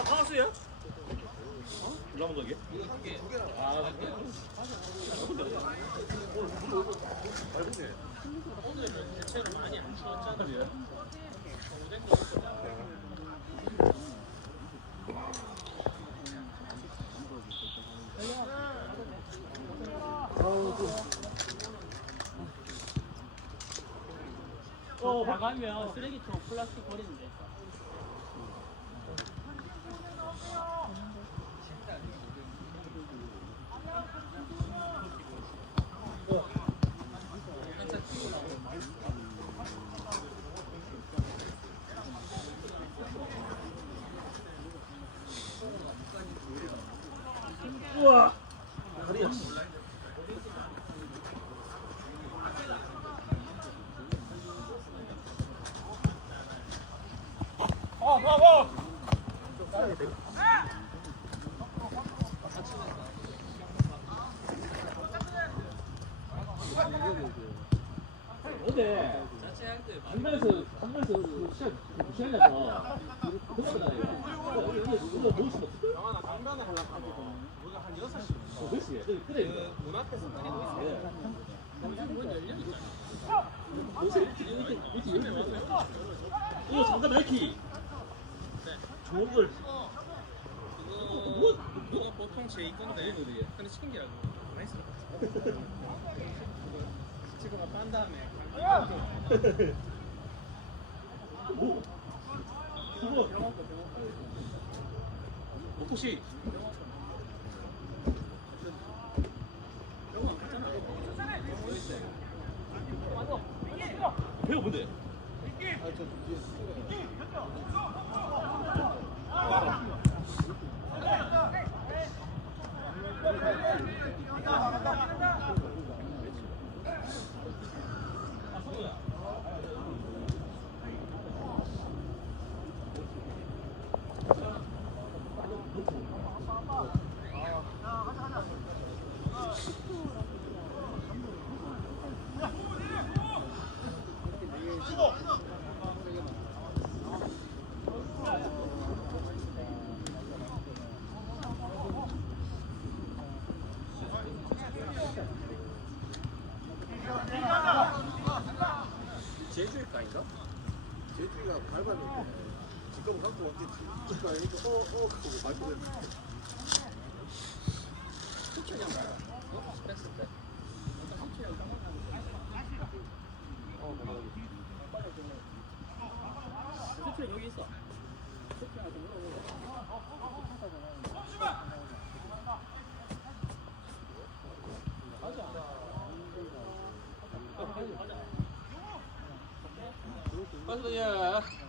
아, 파우스야? 어? 올라온 거게? 한 개. 아. 어, 나가면 쓰레기통 플라스틱 버리는데. 우와! 다리야. 어제 한면에서 한면에서 그 시간 그 시간에서 그거잖아요. 여기 여기 여기 뭐 있어? 영화나 강변을 하려고 하면 우리가 한 6시 어, 몇 시에? 여기 그래. 그 문 앞에서 기다리고 있어요. 예. 요새 이렇게 이렇게 이렇게 열면 맞아요. 이거 잠깐 이렇게 좋은 걸 그거 그거 보통 제 이건데 근데 가만히 있어. 지금 빤 다음에 뭐? 그거 혹시 배우 뭔데? 제주일까 지금 갖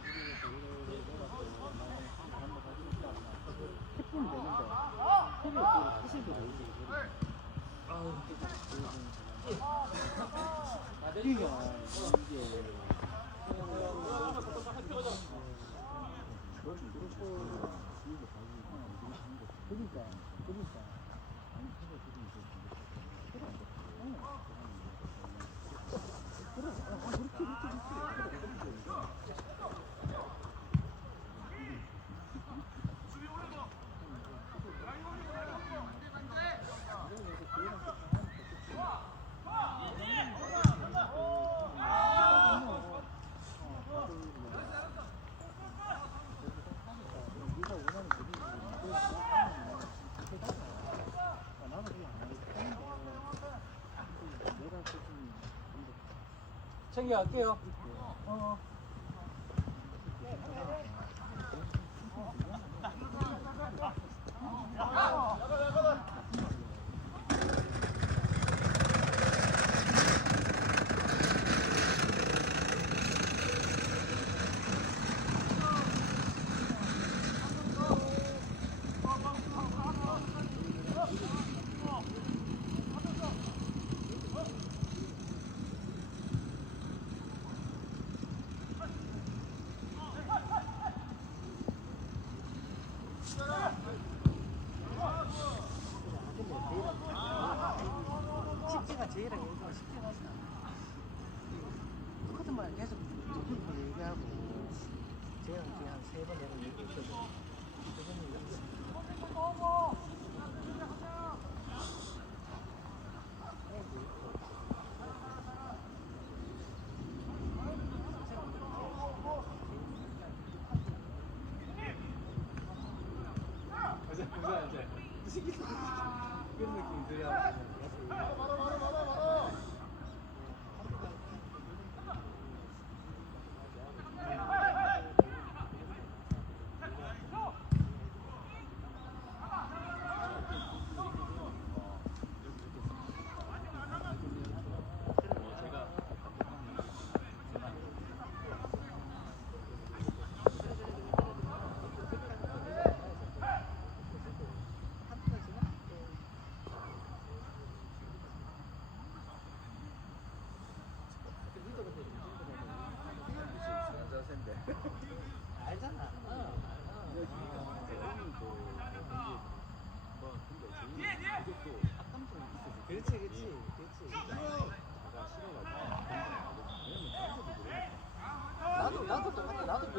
고 왔겠지. 제이랑 얘기하고 쉽게 하진 않아. 똑같은 말 계속 듣고 얘기하고, 제이랑 제이 한세 번, 네번 얘기했거든. 그거는 이렇게.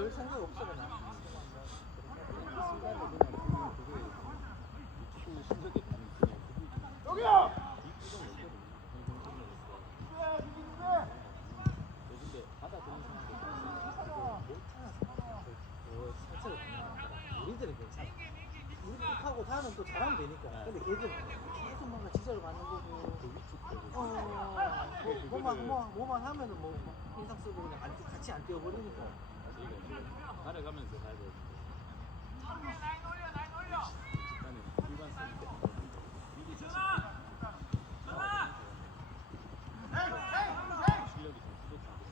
별 생각 없어 그냥. 어, 자체가 그냥 우리들은 괜찮아. 우리 하고 다는 또 잘하면 되니까. 근데 걔들은 계속 뭔가 지적을 받는 거고. 어, 뭐, 뭐만 뭐, 뭐만 하면은 뭐 인상 쓰고 그냥 같이 안 뛰어버리니까. 따라가면서 가야 돼. 일단 일반성 때 미리 지치고 실력이 좀 부족하고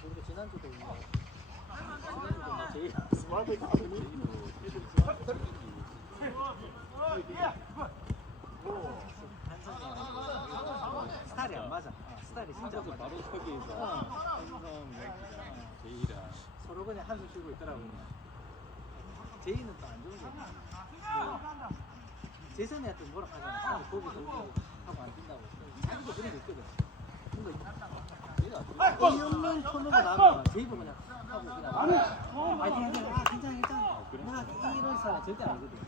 그리고 지난주도 뭐, 지난주도 뭐 제일 스타일이 안 맞아. 어, 안 맞아. 바로 저기에서 어. 한성 제이랑 서로 그냥 한숨 쉬고 있더라고. 제이는 또 안 좋은 게 뭐, 재선이한테 뭐라 하잖아. 사람이 거기 거기 하고 안 뛴다고. 자기도 그런 거 있거든. 근데 얘가 이 없는 톤으로 나면 제이도 그냥 하고 그냥 아니 괜찮아 아, 괜찮아 괜찮아 막 이런 사람 절대 아니거든.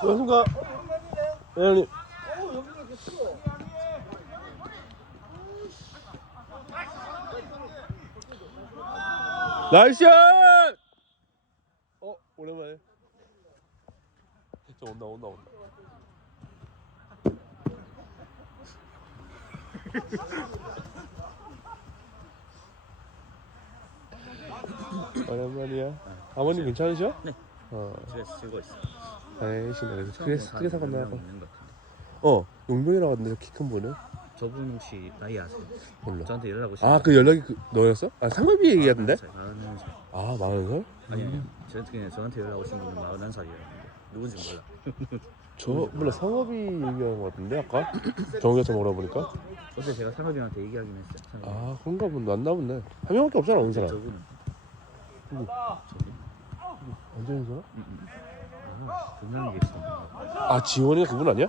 안녕하십니까 네 형님 나이스 어 오랜만에 저 온다 온다 온다 오랜만이야 아버님 괜찮으셔? 네. 어 집에서 즐거 있어. 다행이시네 그래서 크게 크게 것 같은데. 어 용병이라고 하던데 키큰 분은 저분 혹시 나이 아세요? 몰라 저한테 연락 오신 아그 연락이 그, 너였어? 아 상급이 얘기하던데? 마흔 살. 아 마흔 살? 아니 아니. 저한테 저한테 연락 오신 분은 마흔 살이었는데 누군지 몰라. 저 몰라 상업이 얘기하는 것 같은데 아까 정우가 물어보니까 어제 제가 상업이한테 얘기하긴 했어요. 상업이. 아 그런가 보네 안 나보네 한 명밖에 없잖아 온 사람 저분은 누구? 저분. 언제 온 사람? 아, 분명히 계시던데. 아 지원이가 그분 아니야?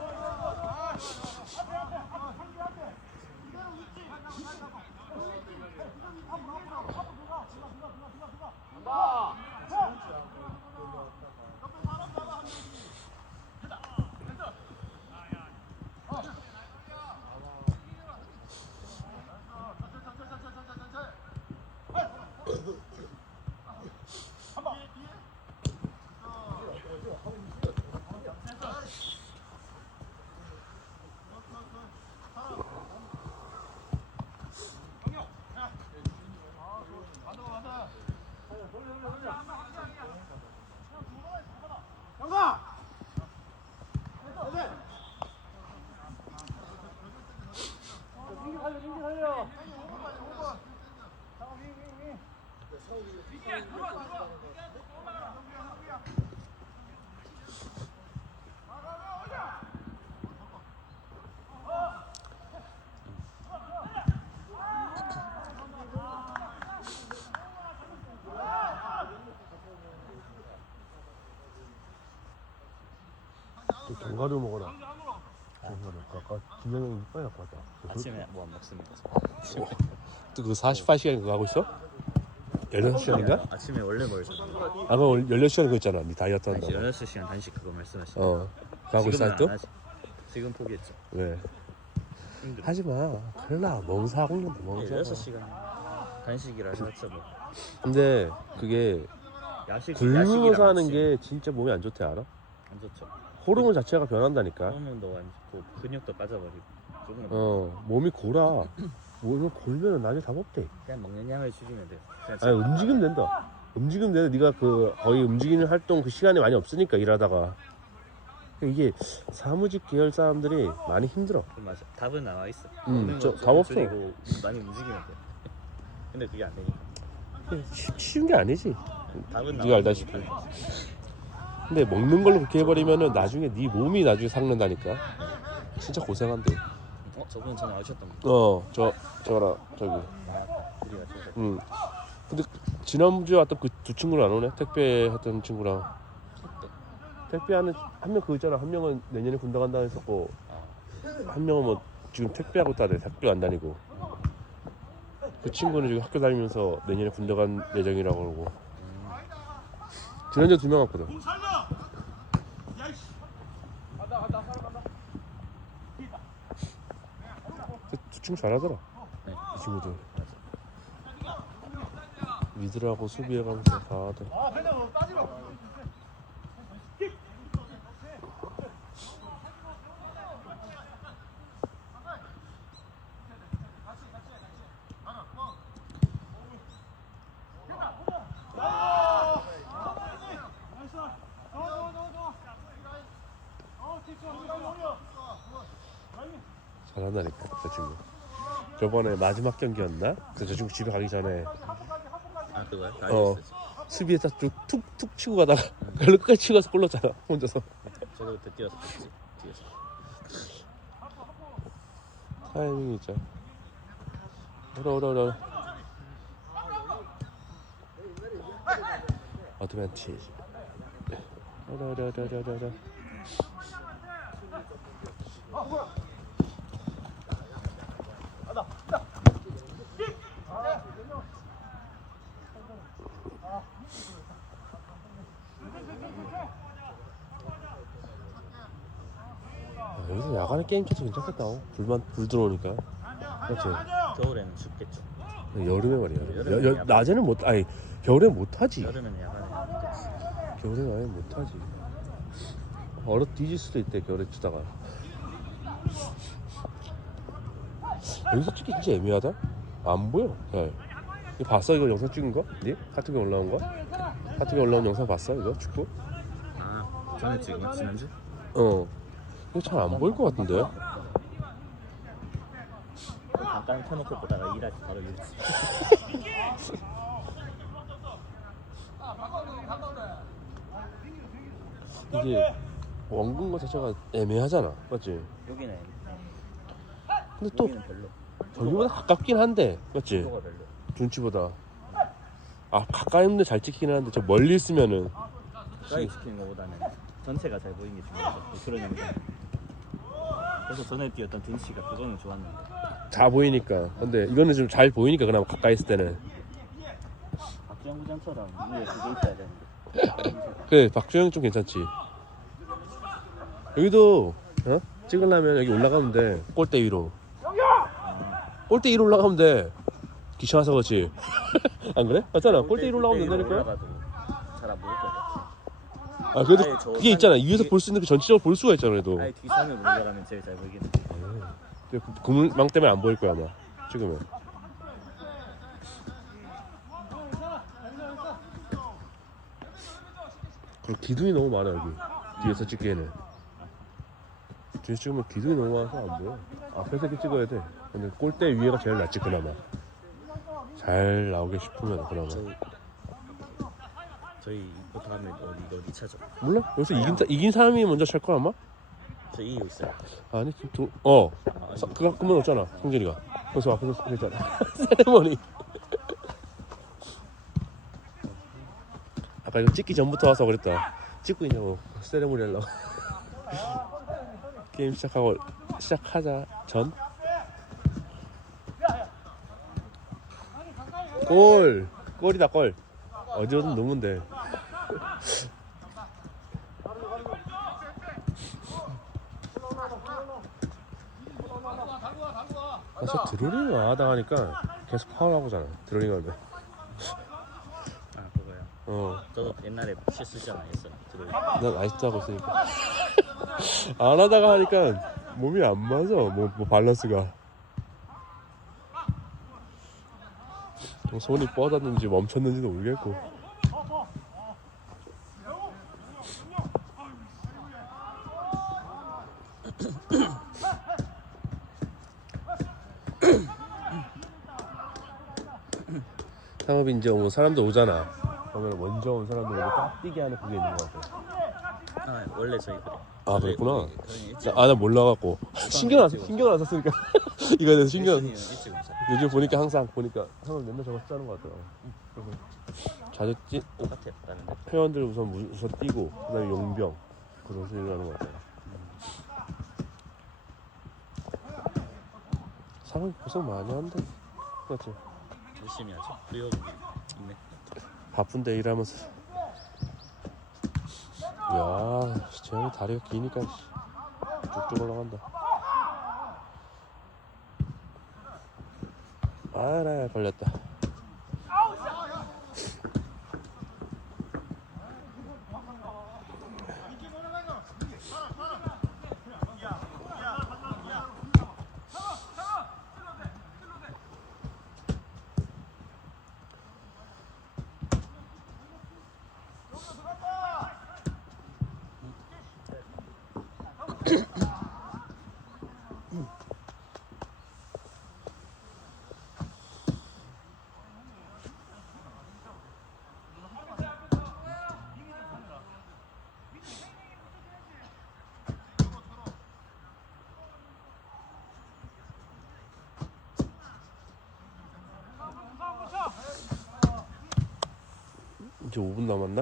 견과류 먹어라 견과류 아까 김영영이 이빨 갖고 왔다 아침에 뭐 안 먹습니다. 또그 48시간 그거 하고 있어? 16시간인가? 아침에 원래 멀잖아요. 아 그거 16시간 그거 있잖아 니 다이어트 한다고 16시간 단식 그거 말씀하시죠. 어 그거 하고 있어 지금은 하지. 지금 포기했죠. 왜? 힘들어. 하지 마 큰일 나 멍사 먹는다 멍사 16시간 단식이라 해봤자 뭐 근데 그게 야식 굶으면서 야식이랑 하는 같이 게 진짜 몸에 안 좋대 알아? 안 좋죠. 호르몬 자체가 변한다니까 호르몬도 안 좋고 근육도 빠져버리고 조금 어 몸이 골아 몸이 골면은 나중에 답 없대 그냥 먹는 양을 줄이면 돼요. 그냥 아니 움직이면 된다 움직이면 되는데 네가 그 거의 움직이는 활동 그 시간이 많이 없으니까 일하다가 이게 사무직 계열 사람들이 많이 힘들어 그 맞아. 답은 나와 있어. 음, 먹는 저거답 없어. 줄이고 많이 움직이면 돼. 근데 그게 안 되니까. 쉬- 쉬운 게 아니지 답은 나와 네가 알다시피 근데 먹는 걸로 그렇게 해버리면은 나중에 네 몸이 나중에 삭는다니까 진짜 고생한대 어 저번 전에 아셨던 거. 어저 저거라 저기 아, 우리가 진짜 응. 근데 지난주에 왔던 그 두 친구는 안 오네? 택배 했던 친구랑. 택배 하는 한 명 그거 있잖아. 한 명은 내년에 군대 간다 했었고, 한 명은 뭐 지금 택배하고 있다대. 학교 안 다니고. 그 친구는 지금 학교 다니면서 내년에 군대 간 예정이라고 그러고. 지난주에 두 명 왔거든. 그두 친구 잘하더라. 네. 이 친구들. 미들하고 수비해가면서 다 하더라. 잘한다니까 저 친구. 저번에 마지막 경기였나? 그래서 저 친구 집에 가기 전에 아 그거야? 어. 어. 수비에다 툭툭 치고 가다가 별로 끝까지 치고 가서 골 넣었잖아 혼자서. 저도 그때 뛰어서 봤지 뒤에서. 타이밍이 진짜. 오라 오라 오라. 어드밴티지. 오라 오라 오라 오라 오라. 안에 게임 쳐도 괜찮겠다. 어. 불만 불 들어오니까. 맞지? 겨울에는 춥겠죠. 여름에 말이야. 여름에 여, 여, 낮에는 못 아니 겨울에 못 하지. 여름에는 야간에 겨울에 아예 못 하지. 얼어 뒤질 수도 있대 겨울에 치다가. 여기서 찍기 진짜 애매하다. 안 보여. 잘. 이거 봤어 이거 영상 찍은 거? 니? 카톡에 올라온 거? 카톡에 올라온 영상 봤어 이거 축구? 아 전에 찍은 거 지난주? 어. 이거 잘 안 보일 것 같은데. 잠깐 켜놓고 보다가 일하지 바로 일했어. 이게 원근 거 자체가 애매하잖아, 맞지? 여기는 근데 또 여기는 별로. 저기보다 가깝긴 한데, 맞지? 구도가 별로. 둔치보다. 아 가까이 있는데 잘 찍히긴 하는데 저 멀리 있으면은 가까이 지키는 것보다는 전체가 잘 보이는 게 중요하죠. 그런 영상. 그래서 전에 뛰었던 둔치가 그거는 좋았는데. 잘 보이니까. 근데 이거는 좀 잘 보이니까 그나마 가까이 있을 때는. 박주영 부장처럼 위에 그게 있어야 되는데. 그래 박주영 좀 괜찮지. 여기도 어? 찍으려면 여기 올라가면 돼. 골대 위로. 골대 위로 올라가면 돼. 귀찮아서 그렇지. 안 그래? 맞잖아. 골대 위로 올라가면 된다니까. 잘안 보일 거예요. 아 그래도 아예 저 그게 있잖아. 산- 위에서 볼 수 있는 게 전체적으로 볼 수가 있잖아. 그래도. 아예 뒷산으로 올라가면 제일 잘 보이긴 해. 그 그물망 때문에 안 보일 거야 아마. 찍으면. 그리고 기둥이 너무 많아 여기. 뒤에서 찍기에는. 뒤에서 찍으면 기둥이 너무 많아서 안 보여. 앞에서 이렇게 찍어야 돼. 근데 골대 위에가 제일 낫지 그나마. 잘 나오게 싶으면 그나마. 저희 보통 하면 어디 어디 차죠? 몰라? 여기서 이긴, 사- 이긴 사람이 먼저 찰 거야 아마? 저 이기고 있어요. 아니 그 도, 어 아, 서- 그거 그만 없잖아 성진이가 그래서 앞에서 그랬잖아 세레머니 아까 이거 찍기 전부터 와서 그랬다 찍고 있냐고 세레머니 하려고 게임 시작하고 시작하자 전 골! 골이다 골 어디로든 넣으면 그래서 드로링을 안 하다 하니까 계속 파울하고 잖아 드로링 하면 아 그거요. 어난 저도 옛날에 실수잖아 했어. 들어. 아직도 하고 있으니까 안 하다가 하니까 몸이 안 맞아 뭐, 뭐 밸런스가 뭐 손이 뻗었는지 멈췄는지도 모르겠고. 상업이 이제 뭐 사람들 오잖아. 그러면 먼저 온 사람들 오고 딱 뛰게 하는 그게 있는 것 같아 아 원래 저희 그래. 아, 그랬구나. 저희 일찍 아나 신경 안 신경 안 썼으니까. 이거에 대해서 신경 안 일찍 일찍 오자. 요즘 보니까 항상 보니까 형은 맨날 저거 짜는 것 그래서 자주 뛰 똑같아요. 다른데. 회원들 우선 무- 우선 뛰고 그다음에 용병 그런 식으로 하는 것 같아요 사람 고생 많이 한다 그렇지 열심히 하죠. 의욕이 있네. 바쁜데 일하면서 야 재영이 다리가 기니까 씨, 쭉쭉 올라간다 아라 걸렸다 이제 5분 남았나?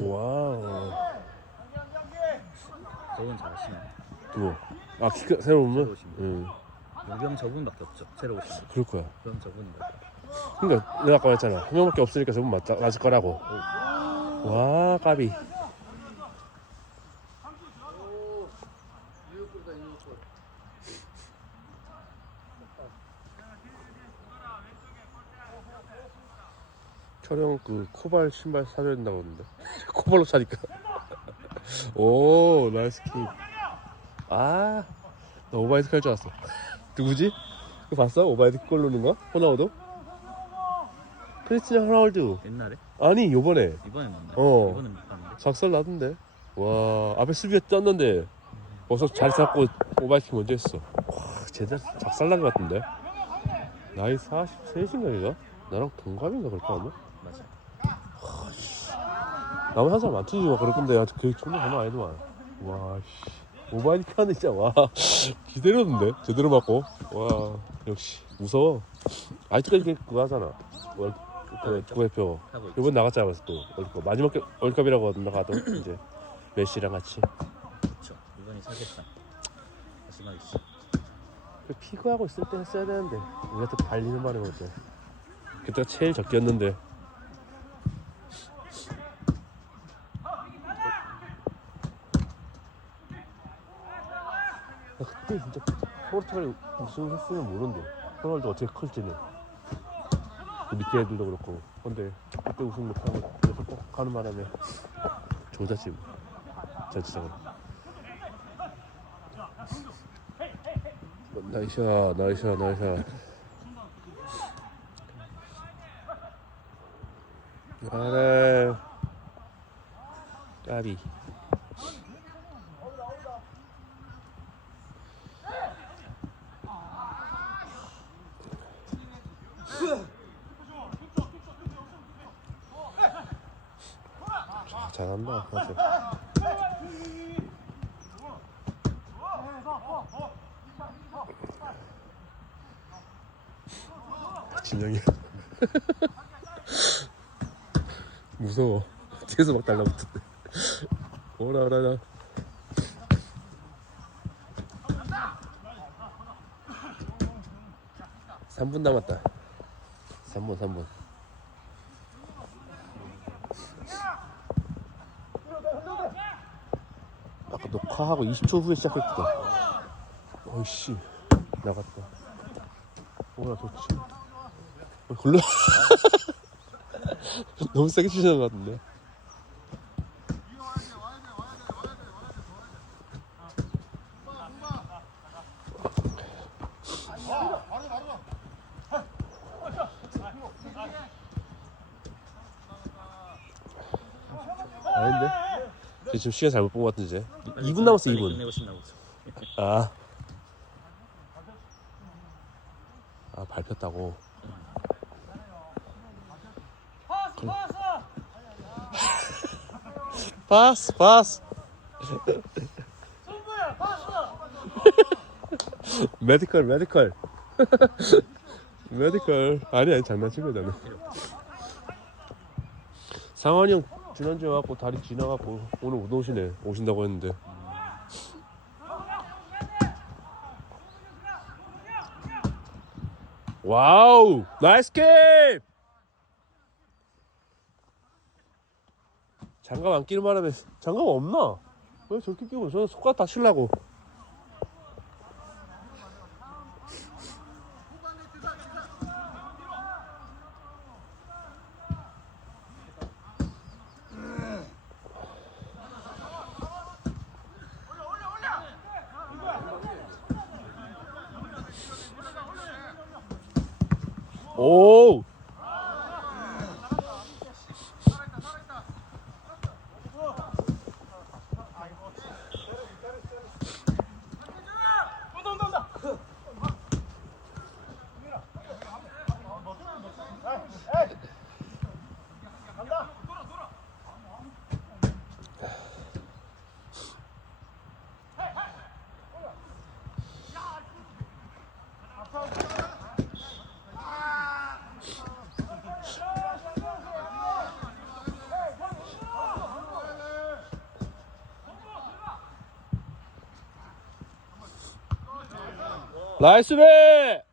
와우 저분 잘하시네. 누구? 아 키가 새로 오면? 새로 오신 분. 응 유병 저분밖에 없죠. 새로 오신 분. 그럴 거야 그럼 저분인 것 같아요. 그러니까 내가 아까 말했잖아 한 명밖에 없으니까 저분 맞다, 맞을 거라고 와 까비 오, 뉴욕골이다 뉴욕골. 촬영 그 코발 신발 사줘야 된다고 그러는데 코발로 차니까 오 나이스 킥아나 오바이드 할줄 알았어 누구지? 그거 봤어? 오바이드 골 넣는 거? 호나우도? 크리스티안 호나우드 옛날에? 아니 요번에 이번에 만나. 어. 이번에 못 봤는데. 작살 나던데 와 앞에 수비가 떴는데 벌써 잘 잡고 오바이킹 먼저 했어 와 제대로 작살 난것 같은데 나이 43인가 얘가? 나랑 동갑인가 그럴 거 아니야? 나만 한 사람 안 틀리고 그럴 건데. 아직 그 정도 되면 아니더만. 와씨. 오바이킹 하는 진짜 와. 기다렸는데? 제대로 맞고. 와 역시. 무서워. 아직까지 그거 하잖아. 월, 그 있지. 이번 나갔잖아 그래서 또. 월드컵. 마지막 게- 월드컵이라고 나가도 이제 메시랑 같이. 그쵸. 이번이 사겠다. 마지막이지. 그 피그하고 있을 때 했어야 되는데. 우리가 또 발리는 말이 뭐죠 그때가 제일 적기였는데 나 그때 진짜 포르투갈이 우승했으면 모른대 호날두 어떻게 클지는. 그 밑에 애들도 그렇고. 근데 그때 우승 못하고 꼭 가는 바람에 뭐 전체적으로 나이샤 나이샤 나이샤. 아래 까비 자, 잘한다 맞아 진영이 무서워. 뒤에서 막 달라붙었대 오라 오라 오라. 삼분 남았다. 3분 3분. 아까 녹화하고 20초 후에 시작했거든 어이씨. 나갔다. 오라 좋지 어, 골라 너무 세게 치시는 것 같은데 아닌데? 지금 시간 잘못 본 것 같은데 이제 2분 남았어 빨리 2분 끝내고 싶나 보죠. 아. 아 밟혔다고. 파스 파스. 메디컬 메디컬. 메디컬 아니 아니 장난친 거잖아. 상환이 형 지난주에 와갖고 다리 지나갖고 오늘 못 오시네 오신다고 했는데 와우 나이스 게 장갑 안 끼는 바람에 장갑 없나? 왜 저렇게 끼고 저는 손가락 다치려고 오 나이스 배